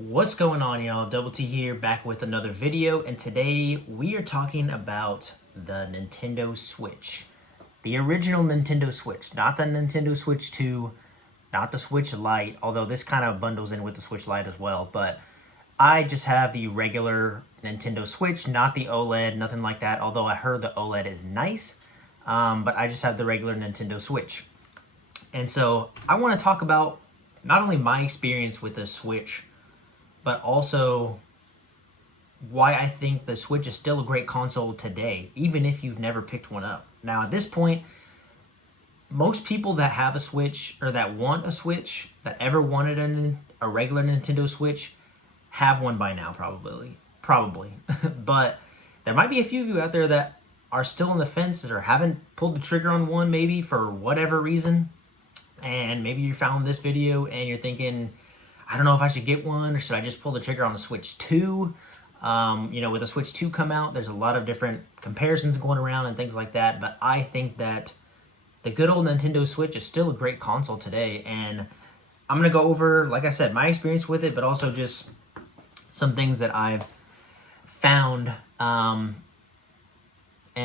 What's going on, y'all? Double T here, back with another video, and today we are talking about the Nintendo Switch. The original Nintendo Switch, not the Nintendo Switch 2, not the Switch Lite, although this kind of bundles in with the Switch Lite as well, but I just have the regular Nintendo Switch, not the OLED, nothing like that, although I heard the OLED is nice, but I just have the regular Nintendo Switch. And so I want to talk about not only my experience with the Switch, but also why I think the Switch is still a great console today, even if you've never picked one up. Now, at this point, most people that have a Switch or that want a Switch, that ever wanted a regular Nintendo Switch, have one by now, probably. But there might be a few of you out there that are still on the fence or haven't pulled the trigger on one, maybe for whatever reason. And maybe you found this video and you're thinking, I don't know if I should get one or should I just pull the trigger on the Switch 2. With the Switch 2 come out, there's a lot of different comparisons going around and things like that. But I think that the good old Nintendo Switch is still a great console today. And I'm going to go over, like I said, my experience with it, but also just some things that I've found and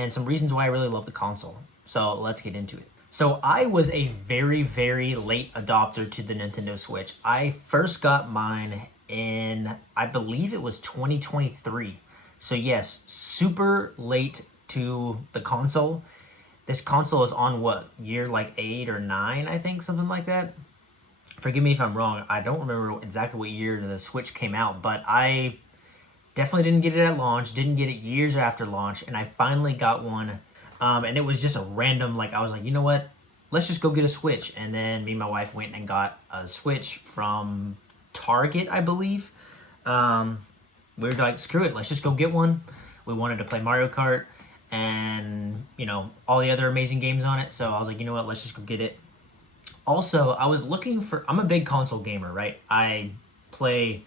some reasons why I really love the console. So let's get into it. So I was a very, very late adopter to the Nintendo Switch. I first got mine in, I believe it was 2023. So yes, super late to the console. This console is on what, year like 8 or 9, I think, something like that. Forgive me if I'm wrong. I don't remember exactly what year the Switch came out, but I definitely didn't get it at launch, didn't get it years after launch, and I finally got one. And it was just a random, I was like, you know what? Let's just go get a Switch. And then me and my wife went and got a Switch from Target, I believe. We were like, screw it, let's just go get one. We wanted to play Mario Kart and, all the other amazing games on it. So I was like, you know what? Let's just go get it. Also, I was looking for, I'm a big console gamer, right? I play,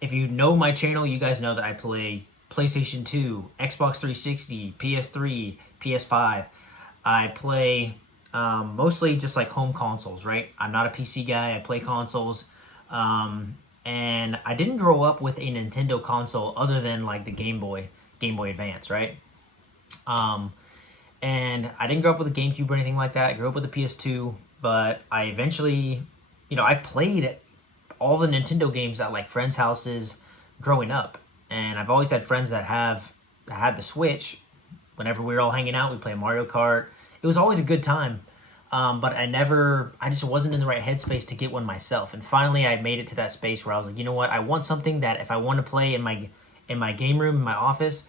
if you know my channel, you guys know that I play PlayStation 2, Xbox 360, PS3, PS5. I play mostly just like home consoles, right? I'm not a PC guy. I play consoles. And I didn't grow up with a Nintendo console other than like the Game Boy Advance, right? And I didn't grow up with a GameCube or anything like that. I grew up with a PS2, but I eventually, I played all the Nintendo games at like friends' houses growing up. And I've always had friends that had the Switch. Whenever we were all hanging out, we played Mario Kart. It was always a good time. But I just wasn't in the right headspace to get one myself. And finally, I made it to that space where I was like, you know what? I want something that if I want to play in my game room, in my office,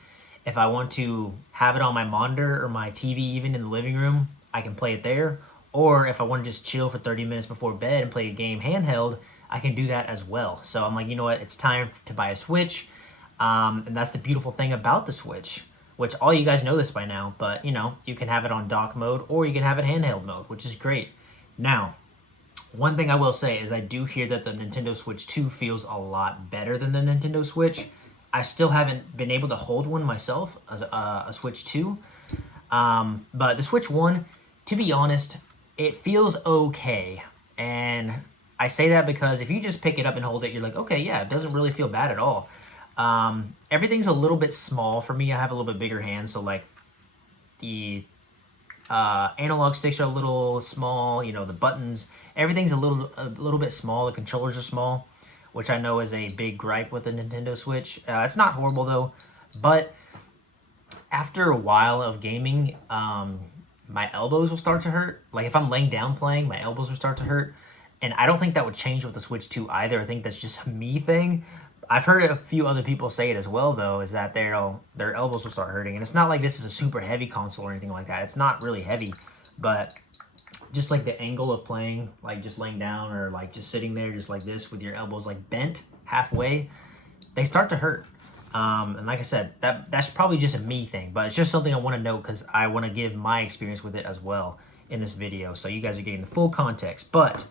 if I want to have it on my monitor or my TV, even in the living room, I can play it there. Or if I want to just chill for 30 minutes before bed and play a game handheld, I can do that as well. So I'm like, you know what? It's time to buy a Switch. And that's the beautiful thing about the Switch, which all you guys know this by now, but you can have it on dock mode or you can have it handheld mode, which is great. Now, one thing I will say is I do hear that the Nintendo Switch 2 feels a lot better than the Nintendo Switch. I still haven't been able to hold one myself, a Switch 2. But the Switch 1, to be honest, it feels okay. And I say that because if you just pick it up and hold it, you're like, okay, yeah, it doesn't really feel bad at all. Everything's a little bit small for me. I have a little bit bigger hands, so like the analog sticks are a little small. The buttons, everything's a little bit small. The controllers are small, which I know is a big gripe with the Nintendo Switch. It's not horrible though, but after a while of gaming, my elbows will start to hurt. Like if I'm laying down playing, my elbows will start to hurt, and I don't think that would change with the Switch 2 either. I think that's just a me thing. I've heard a few other people say it as well, though, is that their elbows will start hurting. And it's not like this is a super heavy console or anything like that. It's not really heavy, but just like the angle of playing, like just laying down or like just sitting there just like this with your elbows like bent halfway, they start to hurt. And like I said, that's probably just a me thing, but it's just something I want to know because I want to give my experience with it as well in this video. So you guys are getting the full context. But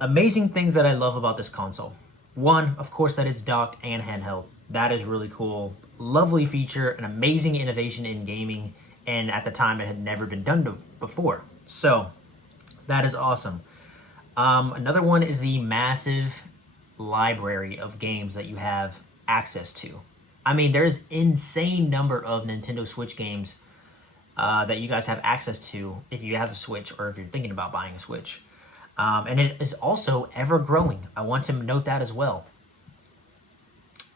amazing things that I love about this console. One, of course, that it's docked and handheld. That is really cool. Lovely feature, an amazing innovation in gaming, and at the time it had never been done before. So that is awesome. Another one is the massive library of games that you have access to. I mean, there's insane number of Nintendo Switch games that you guys have access to if you have a Switch or if you're thinking about buying a Switch. And it is also ever growing. I want to note that as well.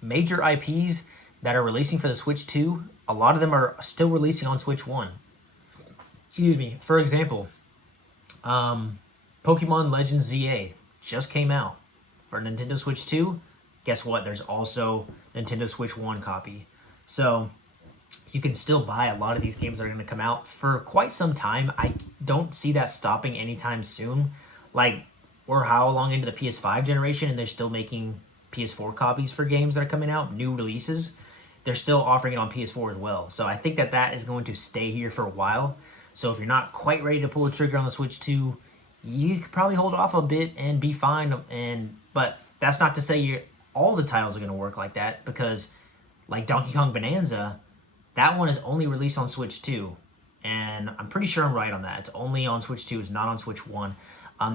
Major IPs that are releasing for the Switch 2, a lot of them are still releasing on Switch 1. Excuse me. For example, Pokemon Legends ZA just came out for Nintendo Switch 2. Guess what? There's also Nintendo Switch 1 copy. So you can still buy a lot of these games that are going to come out for quite some time. I don't see that stopping anytime soon. Like, we're how long into the PS5 generation and they're still making PS4 copies for games that are coming out, new releases. They're still offering it on PS4 as well. So I think that is going to stay here for a while. So if you're not quite ready to pull the trigger on the Switch 2, you could probably hold off a bit and be fine. But that's not to say all the titles are going to work like that, because like Donkey Kong Bonanza, that one is only released on Switch 2. And I'm pretty sure I'm right on that. It's only on Switch 2. It's not on Switch 1.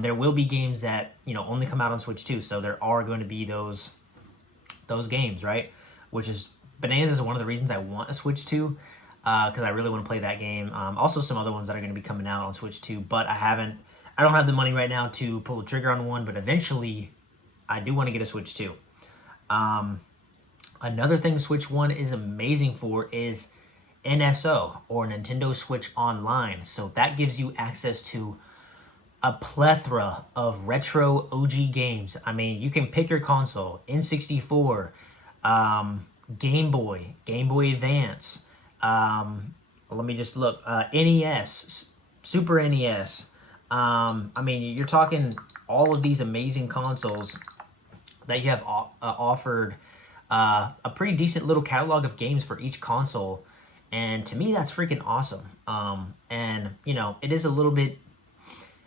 There will be games that, only come out on Switch 2. So there are going to be those games, right? Which is, Bonanza is one of the reasons I want a Switch 2. Because I really want to play that game. Also some other ones that are going to be coming out on Switch 2. But I don't have the money right now to pull the trigger on one. But eventually, I do want to get a Switch 2. Another thing Switch 1 is amazing for is NSO, or Nintendo Switch Online. So that gives you access to a plethora of retro OG games. I mean, you can pick your console: N64, Game Boy, Game Boy Advance, let me just look, NES, Super NES. I mean, you're talking all of these amazing consoles that you have offered a pretty decent little catalog of games for each console. And to me, that's freaking awesome. And, it is a little bit,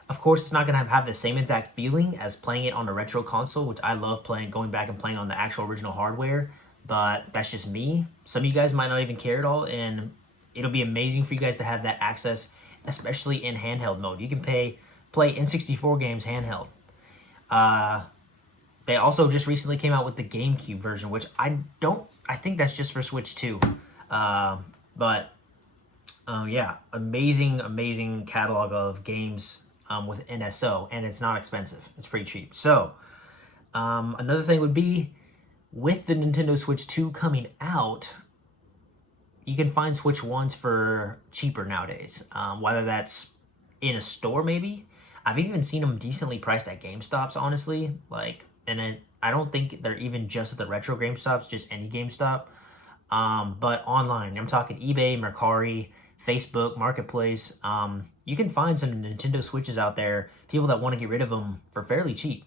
of course, it's not going to have the same exact feeling as playing it on a retro console, which I love going back and playing on the actual original hardware. But that's just me. Some of you guys might not even care at all. And it'll be amazing for you guys to have that access, especially in handheld mode. You can play N64 games handheld. They also just recently came out with the GameCube version, which I think that's just for Switch 2. Yeah, amazing catalog of games with NSO, and it's not expensive. It's pretty cheap. So, another thing would be, with the Nintendo Switch 2 coming out, you can find Switch 1s for cheaper nowadays. Whether that's in a store, maybe. I've even seen them decently priced at GameStops, honestly. I don't think they're even just at the retro GameStops, just any GameStop. But online, I'm talking eBay, Mercari, Facebook, Marketplace. You can find some Nintendo Switches out there, people that want to get rid of them for fairly cheap.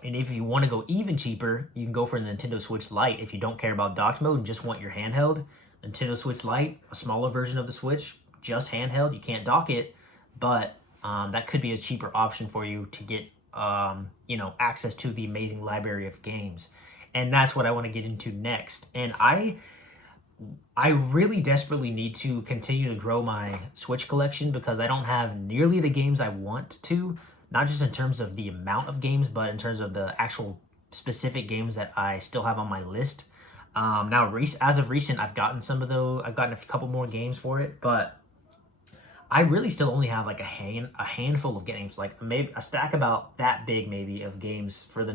And if you want to go even cheaper, you can go for the Nintendo Switch Lite if you don't care about docked mode and just want your handheld. Nintendo Switch Lite, a smaller version of the Switch, just handheld. You can't dock it, but that could be a cheaper option for you to get access to the amazing library of games. And that's what I want to get into next. And I really desperately need to continue to grow my Switch collection, because I don't have nearly the games I want to, not just in terms of the amount of games, but in terms of the actual specific games that I still have on my list. Now, as of recent, I've gotten some of those. I've gotten a couple more games for it, but I really still only have like a handful of games, like maybe a stack about that big maybe of games for the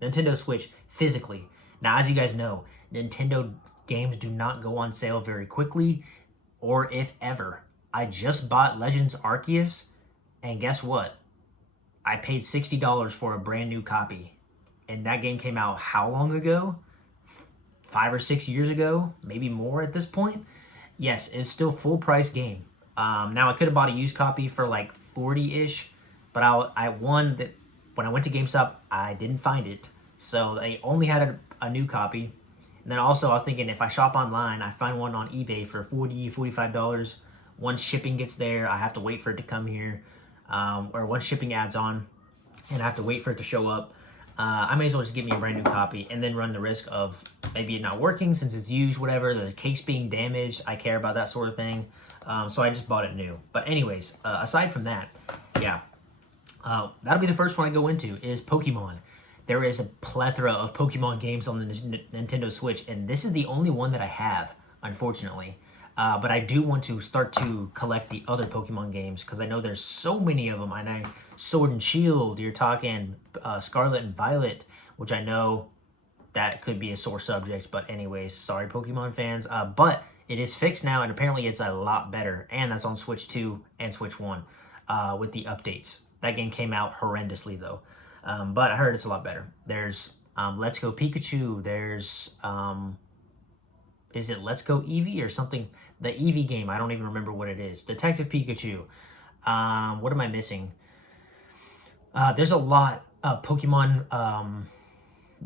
Nintendo Switch physically. Now, as you guys know, Nintendo games do not go on sale very quickly, or if ever. I just bought Legends Arceus, and guess what? I paid $60 for a brand new copy. And that game came out how long ago? 5 or 6 years ago? Maybe more at this point? Yes, it's still full price game. Now, I could have bought a used copy for like 40-ish, but I won that when I went to GameStop, I didn't find it. So they only had a new copy. And then also I was thinking, if I shop online, I find one on eBay for $40, $45. Once shipping gets there, I have to wait for it to come here. Or once shipping adds on, and I have to wait for it to show up. I may as well just get me a brand new copy and then run the risk of maybe it not working since it's used, whatever, the case being damaged. I care about that sort of thing. So I just bought it new. But anyways, aside from that, yeah, That'll be the first one I go into is Pokemon. There is a plethora of Pokemon games on the Nintendo Switch, and this is the only one that I have, unfortunately. But I do want to start to collect the other Pokemon games because I know there's so many of them. Sword and Shield, you're talking Scarlet and Violet, which I know that could be a sore subject. But anyways, sorry Pokemon fans. But it is fixed now, and apparently it's a lot better. And that's on Switch 2 and Switch 1 with the updates. That game came out horrendously though. But I heard it's a lot better. There's Let's Go Pikachu. There's is it Let's Go Eevee or something? The Eevee game. I don't even remember what it is. Detective Pikachu. What am I missing? There's a lot of Pokemon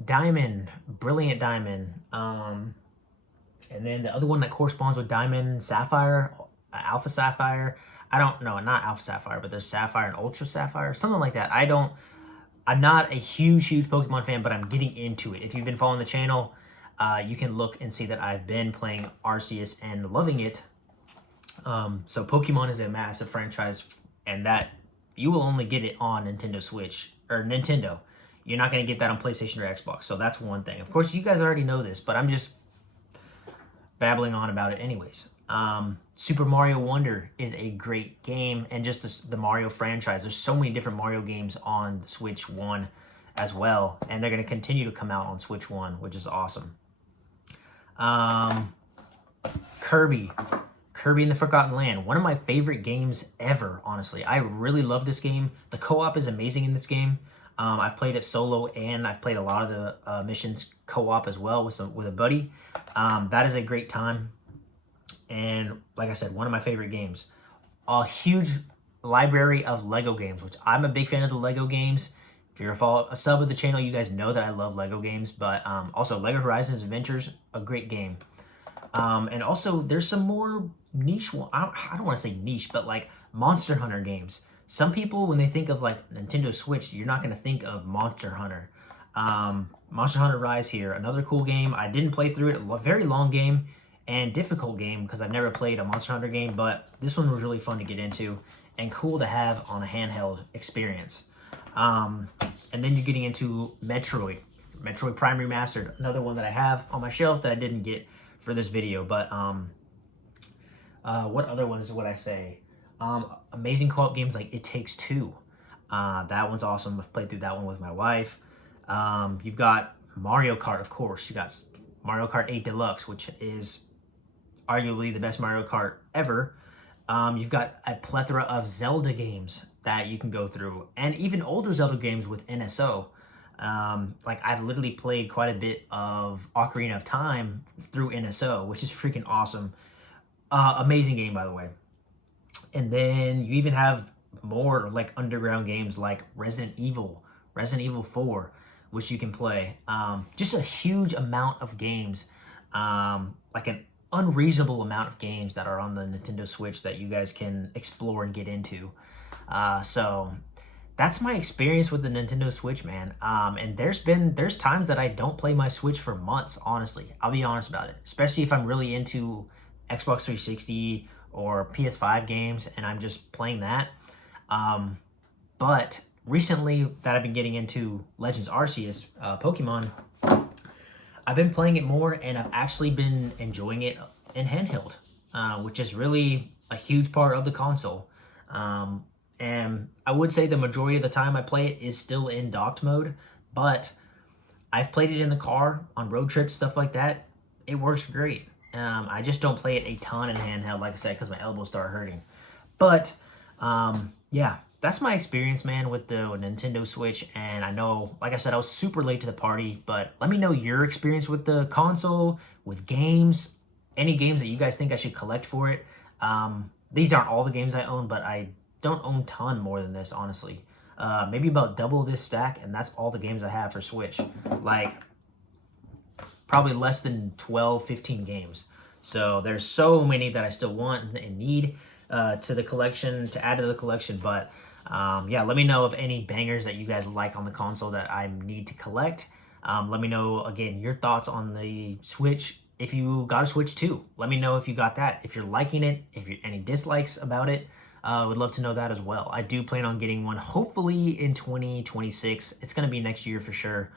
Diamond, Brilliant Diamond. And then the other one that corresponds with Diamond, Sapphire, Alpha Sapphire. I don't know, not Alpha Sapphire, but there's Sapphire and Ultra Sapphire, something like that. I'm not a huge Pokemon fan, but I'm getting into it. If you've been following the channel, you can look and see that I've been playing Arceus and loving it. So Pokemon is a massive franchise, and that you will only get it on Nintendo Switch, or Nintendo. You're not going to get that on PlayStation or Xbox, so that's one thing. Of course, you guys already know this, but I'm just babbling on about it anyways. Super Mario Wonder is a great game, and just the Mario franchise. There's so many different Mario games on Switch 1 as well, and they're going to continue to come out on Switch 1, which is awesome. Kirby and the Forgotten Land, one of my favorite games ever, honestly. I really love this game. The co-op is amazing in this game. I've played it solo, and I've played a lot of the missions co-op as well with a buddy. That is a great time. And like I said, one of my favorite games. A huge library of Lego games, which I'm a big fan of the Lego games. If you're a sub of the channel, you guys know that I love Lego games. But also Lego Horizons Adventures, a great game. And also there's some more niche one. I don't want to say niche, but like Monster Hunter games. Some people, when they think of like Nintendo Switch, you're not going to think of Monster Hunter. Monster Hunter Rise here, another cool game. I didn't play through it. A very long game and difficult game because I've never played a Monster Hunter game, but this one was really fun to get into and cool to have on a handheld experience. And then you're getting into Metroid Prime Remastered, another one that I have on my shelf that I didn't get for this video. But what other ones would I say? Amazing co-op games like It Takes Two. That one's awesome. I've played through that one with my wife. You've got Mario Kart, of course. You got Mario Kart 8 Deluxe, which is arguably the best Mario Kart ever. You've got a plethora of Zelda games that you can go through, and even older Zelda games with NSO. Like I've literally played quite a bit of Ocarina of Time through NSO, which is freaking awesome. Amazing game, by the way. And then you even have more like underground games like Resident Evil 4, which you can play. Just a huge amount of games, like an unreasonable amount of games that are on the Nintendo Switch that you guys can explore and get into. So that's my experience with the Nintendo Switch, man. And there's times that I don't play my Switch for months, honestly. I'll be honest about it, especially if I'm really into Xbox 360 or PS5 games and I'm just playing that. But recently that I've been getting into Legends Arceus, Pokemon, I've been playing it more, and I've actually been enjoying it in handheld, which is really a huge part of the console. And I would say the majority of the time I play it is still in docked mode, but I've played it in the car, on road trips, stuff like that. It works great. I just don't play it a ton in handheld, like I said, because my elbows start hurting. But, yeah, that's my experience, man, with the Nintendo Switch. And I know, like I said, I was super late to the party, but let me know your experience with the console, with games, any games that you guys think I should collect for it. These aren't all the games I own, but I don't own a ton more than this, honestly. Maybe about double this stack, and that's all the games I have for Switch. Like, probably less than 12, 15 games. So there's so many that I still want and need to the collection, to add to the collection. But yeah, let me know of any bangers that you guys like on the console that I need to collect. Let me know, again, your thoughts on the Switch. If you got a Switch too, let me know if you got that. If you're liking it, if you any dislikes about it. Would love to know that as well. I do plan on getting one hopefully in 2026. It's going to be next year for sure.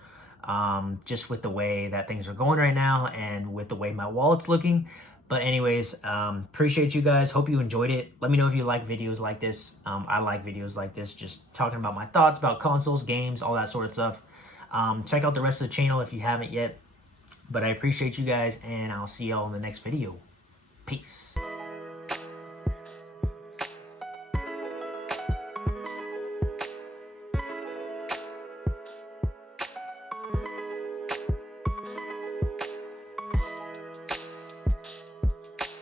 Just with the way that things are going right now and with the way my wallet's looking. But anyways, appreciate you guys. Hope you enjoyed it. Let me know if you like videos like this. I like videos like this, just talking about my thoughts about consoles, games, all that sort of stuff. Check out the rest of the channel if you haven't yet. But I appreciate you guys, and I'll see y'all in the next video. Peace.